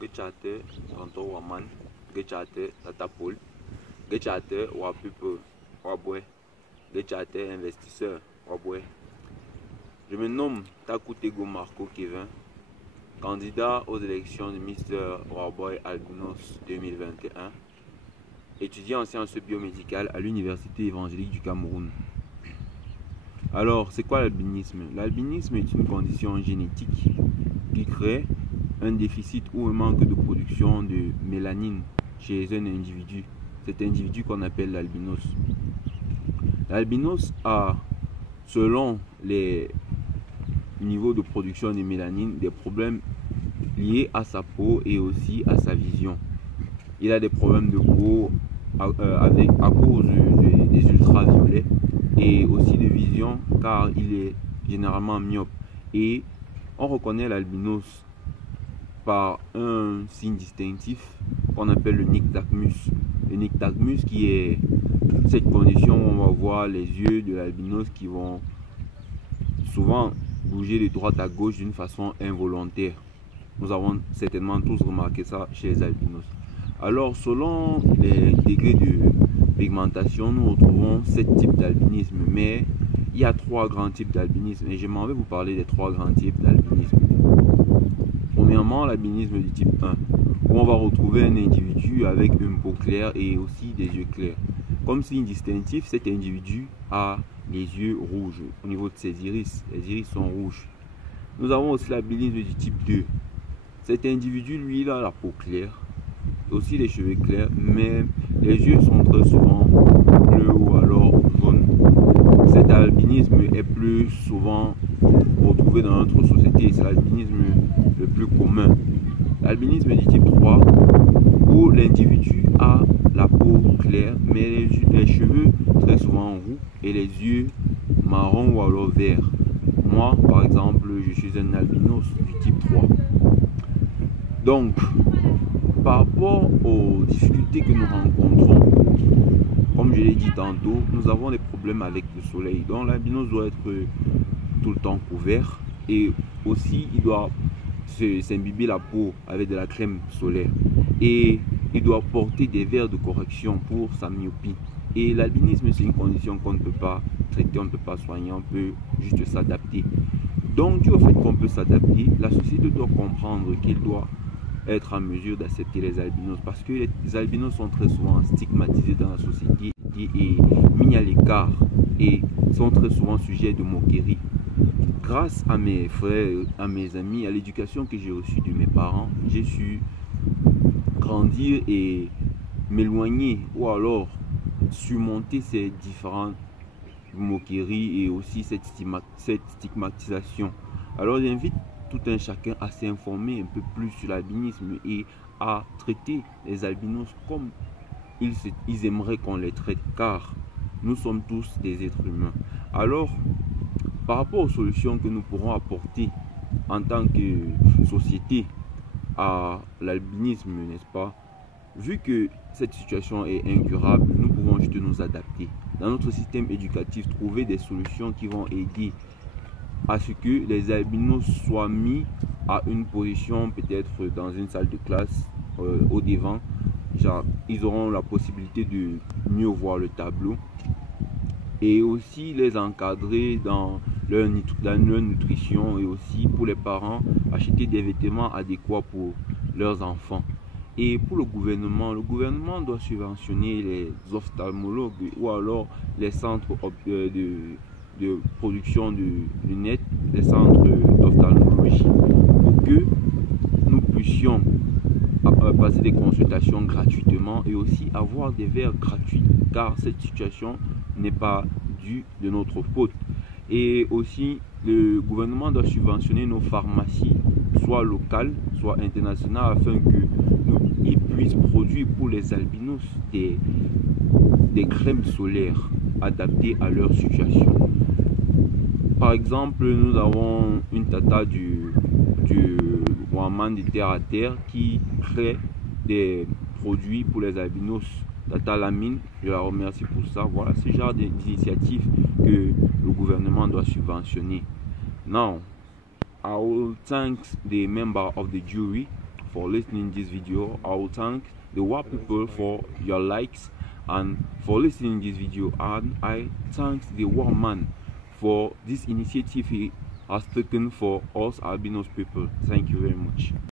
Gechate, tonton Waman, Gechate, Tata Paul, Gechate, Wapupe, Wabwe, Gechate, investisseur, Wabwe. Je me nomme Takutego Marco Kevin, candidat aux élections de Mister Waboy Albinos 2021, étudiant en sciences biomédicales à l'Université évangélique du Cameroun. Alors, c'est quoi l'albinisme? L'albinisme est une condition génétique qui crée un déficit ou un manque de production de mélanine chez un individu. Cet individu qu'on appelle l'albinos. L'albinos a, selon les niveaux de production de mélanine, des problèmes liés à sa peau et aussi à sa vision. Il a des problèmes de peau à cause des ultraviolets et aussi de vision car il est généralement myope. Et on reconnaît l'albinos par un signe distinctif qu'on appelle le nystagmus. Le nystagmus qui est cette condition où on va voir les yeux de l'albinos qui vont souvent bouger de droite à gauche d'une façon involontaire. Nous avons certainement tous remarqué ça chez les albinos. Alors, selon les degrés de pigmentation, nous retrouvons 7 types d'albinisme, mais il y a 3 grands types d'albinisme et je m'en vais vous parler des 3 grands types d'albinisme. Premièrement, l'albinisme du type 1, où on va retrouver un individu avec une peau claire et aussi des yeux clairs. Comme signe distinctif, cet individu a les yeux rouges au niveau de ses iris. Les iris sont rouges. Nous avons aussi l'albinisme du type 2. Cet individu, lui, il a la peau claire, aussi les cheveux clairs, mais les yeux sont très souvent bleus ou alors jaunes. Cet albinisme est plus souvent retrouvé dans notre société. C'est l'albinisme le plus commun. L'albinisme du type 3, où l'individu a la peau claire, mais les cheveux très souvent roux et les yeux marron ou alors vert. Moi, par exemple, je suis un albinos du type 3. Donc, par rapport aux difficultés que nous rencontrons, comme je l'ai dit tantôt, nous avons des problèmes avec le soleil. Donc, l'albinos doit être tout le temps couvert et aussi il doit s'imbiber la peau avec de la crème solaire et il doit porter des verres de correction pour sa myopie. Et l'albinisme, c'est une condition qu'on ne peut pas traiter, on ne peut pas soigner, on peut juste s'adapter. Donc, dû au fait qu'on peut s'adapter, la société doit comprendre qu'il doit être en mesure d'accepter les albinos parce que les albinos sont très souvent stigmatisés dans la société et mis à l'écart et sont très souvent sujets de moquerie. Grâce à mes frères, à mes amis, à l'éducation que j'ai reçue de mes parents, j'ai su grandir et m'éloigner ou alors surmonter ces différentes moqueries et aussi cette stigmatisation. Alors j'invite tout un chacun à s'informer un peu plus sur l'albinisme et à traiter les albinos comme ils aimeraient qu'on les traite car nous sommes tous des êtres humains. Alors, par rapport aux solutions que nous pourrons apporter en tant que société à l'albinisme, n'est-ce pas? Vu que cette situation est incurable, nous pouvons juste nous adapter. Dans notre système éducatif, trouver des solutions qui vont aider à ce que les albinos soient mis à une position, peut-être dans une salle de classe, au devant. Genre, ils auront la possibilité de mieux voir le tableau et aussi les encadrer dans leur nutrition et aussi pour les parents acheter des vêtements adéquats pour leurs enfants. Et pour le gouvernement doit subventionner les ophtalmologues ou alors les centres de production de lunettes, les centres d'ophtalmologie pour que nous puissions passer des consultations gratuitement et aussi avoir des verres gratuits car cette situation n'est pas due de notre faute. Et aussi le gouvernement doit subventionner nos pharmacies soit locales soit internationales afin que ils puissent produire pour les albinos des crèmes solaires adaptées à leur situation. Par exemple, nous avons une tata du Waman de terre à terre qui crée des produits pour les albinos. Tata Lamine, je la remercie pour ça. Voilà ce genre d'initiative que le gouvernement doit subventionner. Now, I will thank the member of the jury for listening this video. I will thank the WAR people for your likes and for listening this video, and I thank the WAR man for this initiative he has taken for us albinos people. Thank you very much.